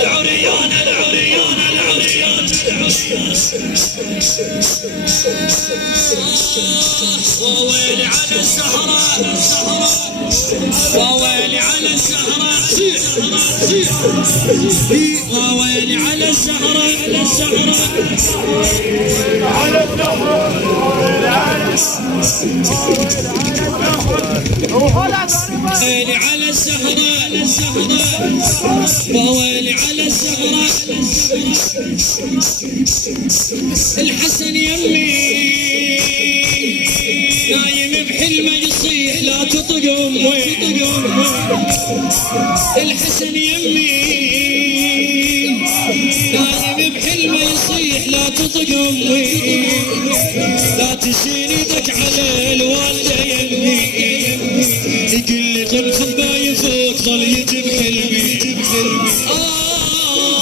العريان العريان العريان وويلي على الزهراء وويلي على الزهراء وويلي على الزهراء على الزهراء ويلي على الزهراء وويلي على الزهراء الحسن يمي نايم بحلمه يصيح لا تطق امي الحسن يمي نايم بحلمه يصيح لا تطق امي لا تشيل يدك على الوالده يمي يقول لي طب خبايفك ظل يجيب حلمي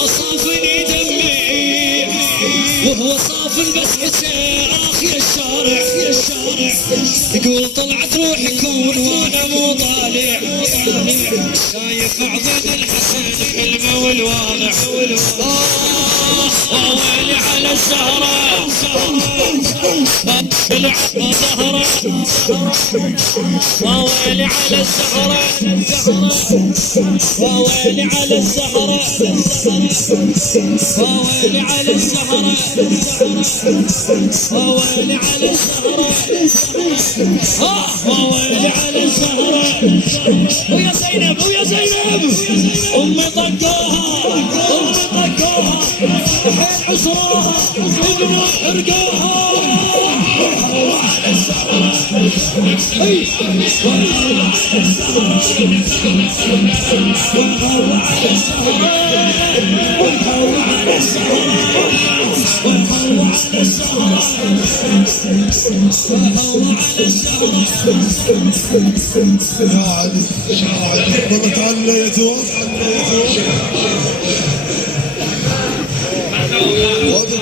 صافني دمي وهو صافن بس حسين يا الشارع يقول طلعت روحك وانا مو طالع شايف عظيم الحسن حلمه والواضح وويلي على الزهراء وويلي على الزهراء وويلي على الزهراء وويلي على الزهراء وويلي على الزهراء وويلي على الزهراء ويا زينب ويا زينب امي طقوها حين عصروها ابنوا حرقوها وعلى الزهراء والله تعال يا زوج وادي